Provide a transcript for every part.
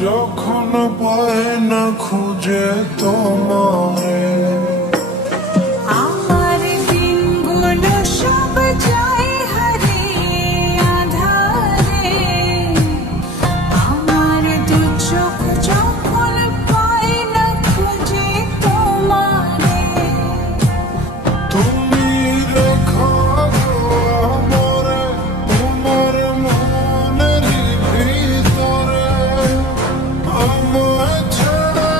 যখন পায় না খুঁজে তোমারে আমার দিনগুলো সব যায় হারিয়ে আঁধারে আমার দু চোখ যখন পায় না খুঁজে তোমারে তুমি রেখো আমারে তোমার মনের ভিতরে আমায় ছেড়ে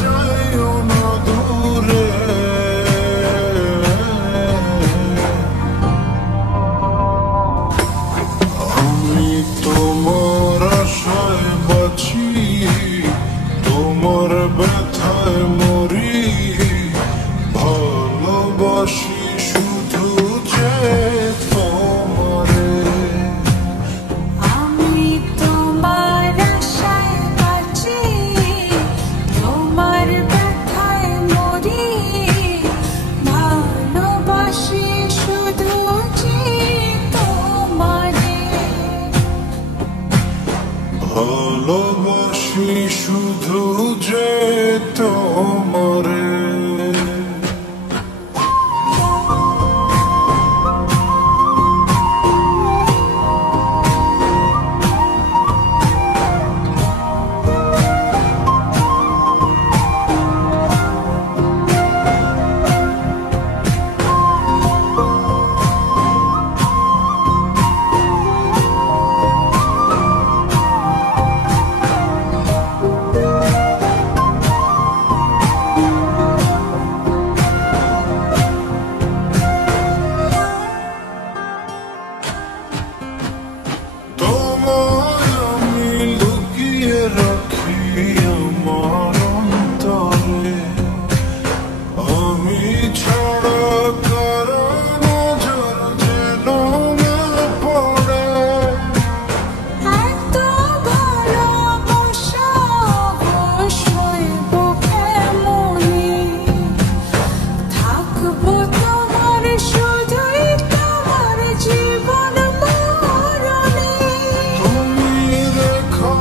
যাইও না দূরে আমি তোমার আশায় বাঁচি তোমার ব্যথায় মরি ভালোবাসি শুধু যে তোমারে আমি তোমার আশায় বাঁচি তোমার ব্যথায় মরি ভালোবাসি শুধু যে তোমারে ভালোবাসি শুধু যে তোমারে তোমায় আমি লুকিয়ে রাখি আমার অন্তরে আমি ছাড়া কারো নজর যেন না পড়ে এত ভালোবাসা অবশ্যই বুকে মনে থাকবো তোমার শুধুই তোমার জীবন মরণে তুমি রেখো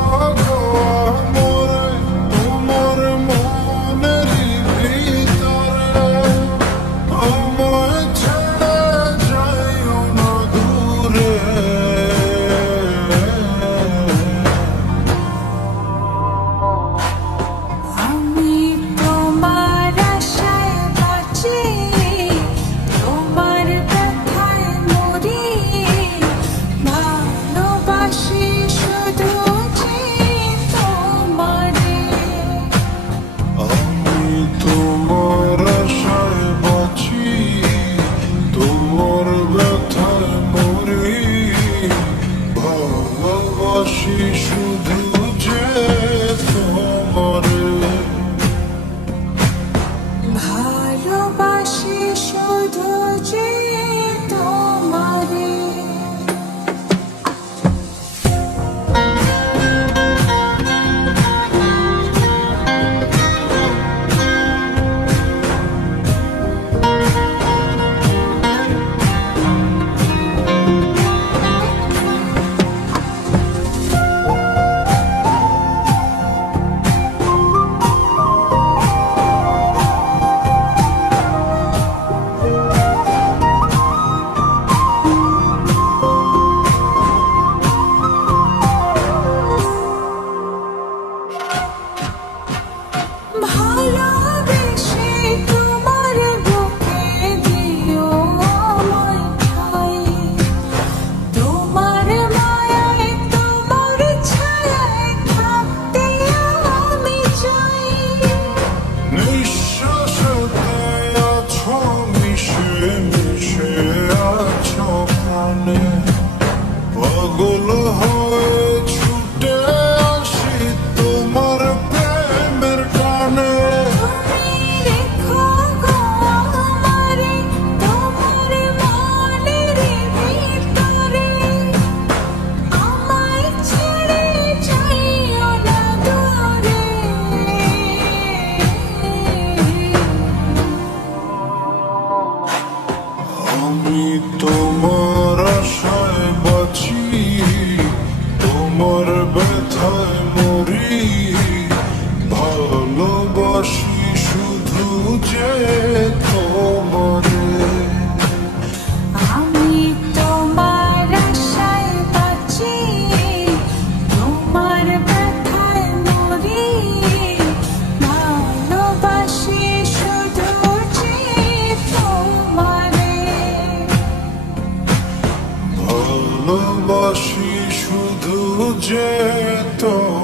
আমারে তোমার মনের ভিতরে আমায় ছেড়ে যাইও না দূরে আমি তোমার আশায় বাঁচি তোমার ব্যথায় মরি ভালোবাসি শুধু যে তোমারে আমি তোমার আশায় বাঁচি তোমার ব্যথায় মরি ভালোবাসি শুধু যে তোমারে ভালোবাসি শুধু যে তোমারে তোমারে। আমি তোমার আশায় বাঁচি, তোমার ব্যথায় মরি, ভালোবাসি শুধু যে তোমারে। ভালোবাসি শুধু যে তোমারে।